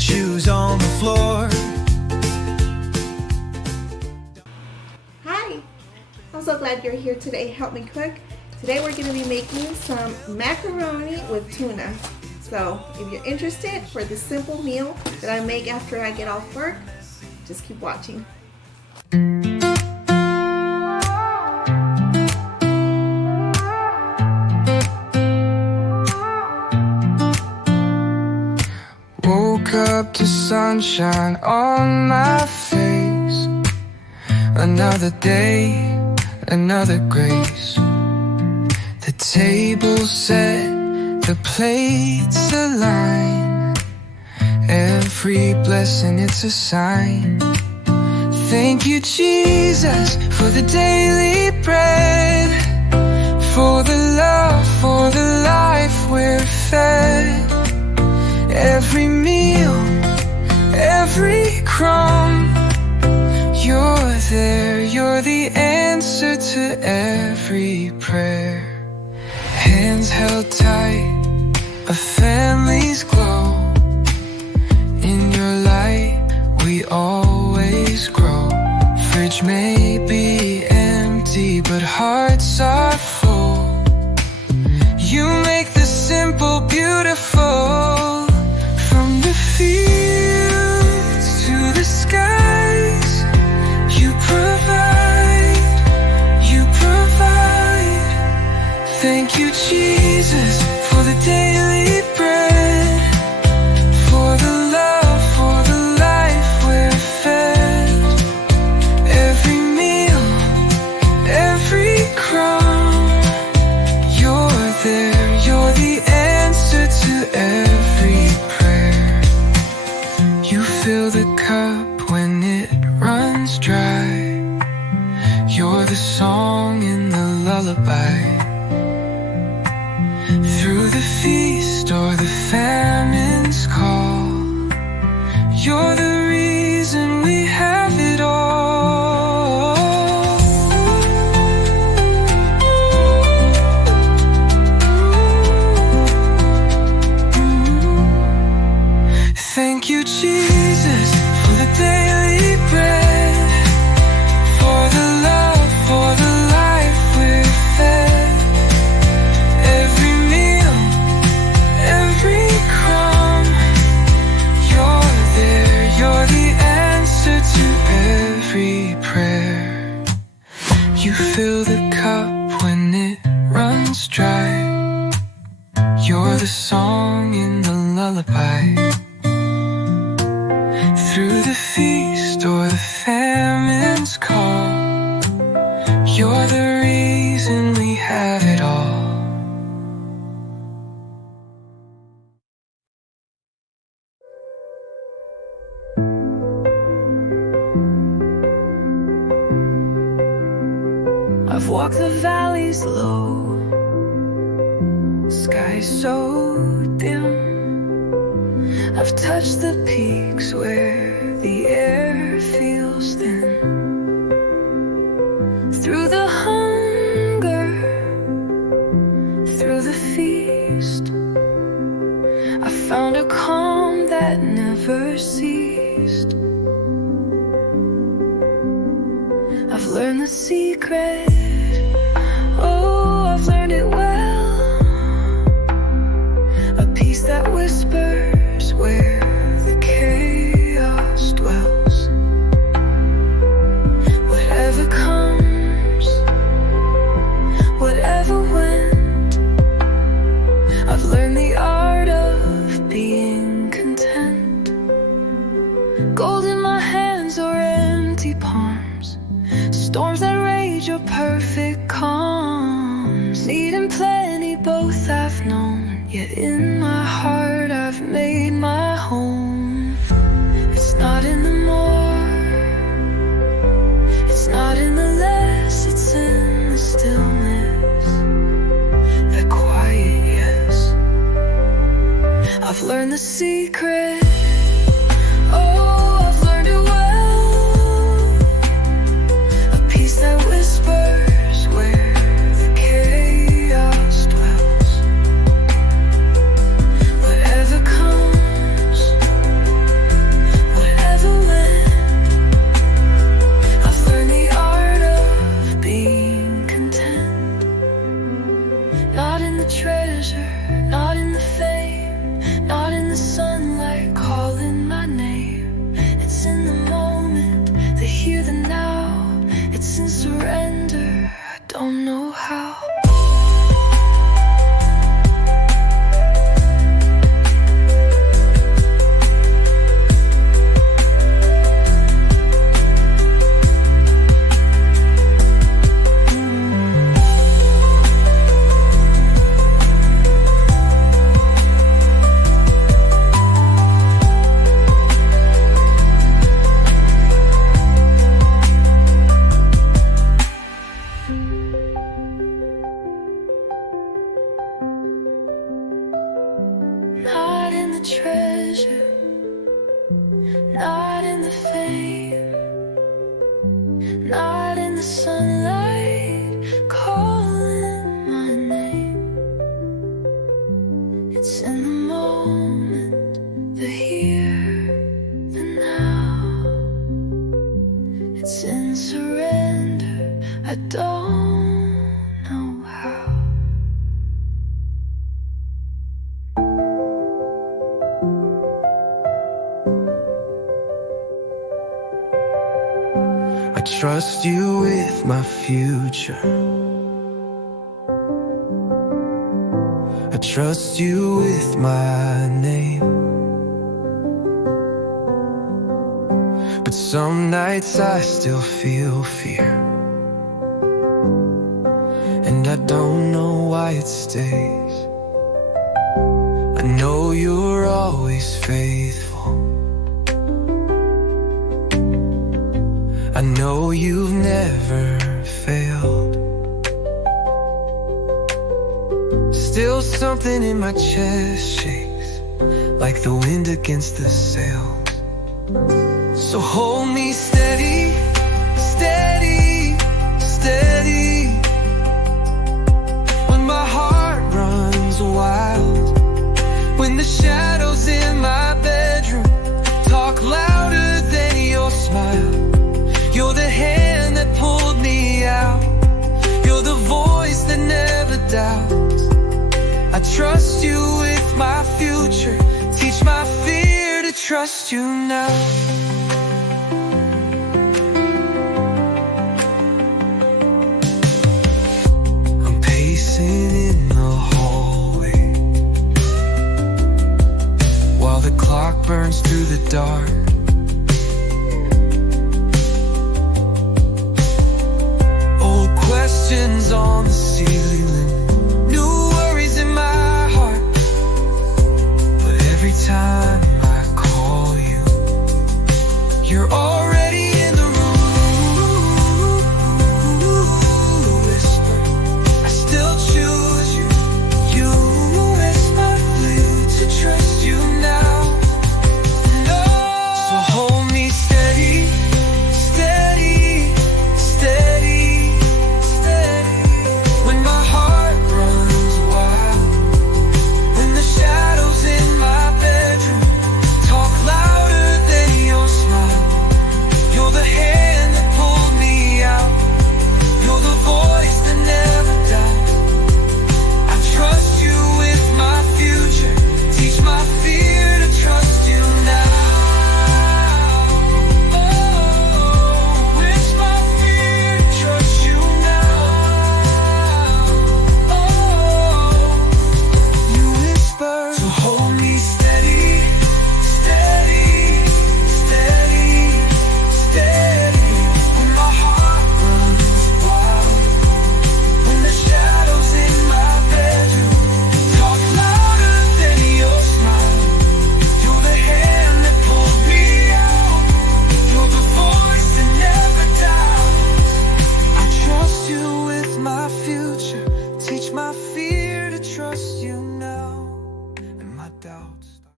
shoes on the floor. Hi, I'm so glad you're here today. Help me cook. Today we're going to be making some macaroni with tuna. So if you're interested for this simple meal that I make after I get off work, just keep watching. Woke up to sunshine on my face. Another day, another grace. The table set, the plates align. Every blessing, it's a sign. Thank you, Jesus, for the daily bread, for the love, for the life we're fed. Every meal, every crumb, you're there, you're the answer to every prayer. Hands held tight, a family's glow. In your light, we always grow. Fridge may be empty, but hearts are full. You make the simple beautiful. From the fields to the skies, you provide, you provide. Thank you, Jesus, for the daily bread, for the love, for the life we're fed. Every meal, every crumb, you're there, you're the answer to every prayer. You fill the cup when it runs dry. You're the song in the lullaby. Through the feast or the famine's call, you're the reason we have it all. Thank you, Jesus, for the daily bread, for the love, for the life we're fed. Every meal, every crumb, you're there, you're the answer to every prayer. You fill the cup when it runs dry. You're the song in the lullaby. Through the feast or the famine's call, you're the reason we have it all. I've walked the valleys low, skies so dim. I've touched the peaks where the air feels thin. Through the hunger, through the feast, I found a calm that never ceased. I've learned the secret, oh, I've learned it well. A peace that whispers where the chaos dwells. Whatever comes, whatever went, I've learned the art of being content. Gold in my hands or empty palms, storms that rage or perfect calms. Need and plenty, both I've known, yet in my heart I've made my home. It's not in the more, it's not in the less, it's in the stillness, the quiet yes. I've learned the secret, oh, I've learned it well. A peace that whispers where the chaos dwells. Whatever comes, don't know how. Not in the treasure, not in the fame, not in the sunlight calling my name. It's in the moment, the here, the now. It's in surrender, I don't know how. I trust you with my future. I trust you with my name. But some nights I still feel fear, and I don't know why it stays. I know you're always faithful. I know you've never failed. Still something in my chest shakes, like the wind against the sails. So hold me steady, steady, steady. When my heart runs wild, when the shadows in my bedroom talk louder than your smile. You're the hand that pulled me out. You're the voice that never doubts. I trust you with my future. Teach my fear to trust you now. I'm pacing in the hallway while the clock burns through the dark.